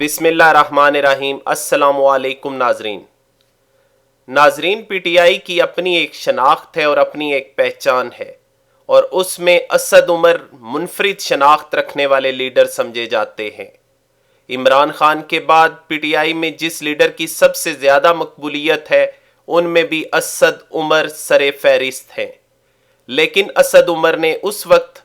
बिस्मिल्लाहिर्रहमानिर्रहीम। अस्सलामुअलैकुम नाजरीन, पीटीआई की अपनी एक शनाख्त है और अपनी एक पहचान है, और उसमें असद उमर मुनफरिद शनाख्त रखने वाले लीडर समझे जाते हैं। इमरान खान के बाद पीटीआई में जिस लीडर की सबसे ज़्यादा मकबूलियत है, उनमें भी असद उमर सरे फहरिस्त हैं। लेकिन असद उमर ने उस वक्त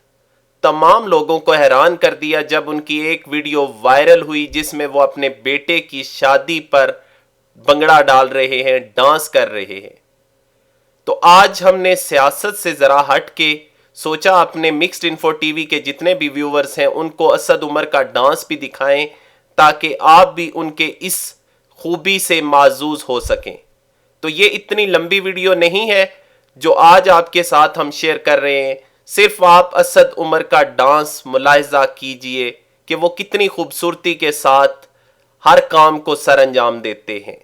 तमाम लोगों को हैरान कर दिया जब उनकी एक वीडियो वायरल हुई जिसमें वो अपने बेटे की शादी पर भंगड़ा डाल रहे हैं, डांस कर रहे हैं। तो आज हमने सियासत से ज़रा हट के सोचा अपने मिक्स्ड इन्फो टीवी के जितने भी व्यूवर्स हैं उनको असद उमर का डांस भी दिखाएं, ताकि आप भी उनके इस खूबी से माजूज हो सकें। तो ये इतनी लंबी वीडियो नहीं है जो आज आपके साथ हम शेयर कर रहे हैं। सिर्फ आप असद उमर का डांस मुलाहिजा कीजिए कि वो कितनी खूबसूरती के साथ हर काम को सर अंजाम देते हैं।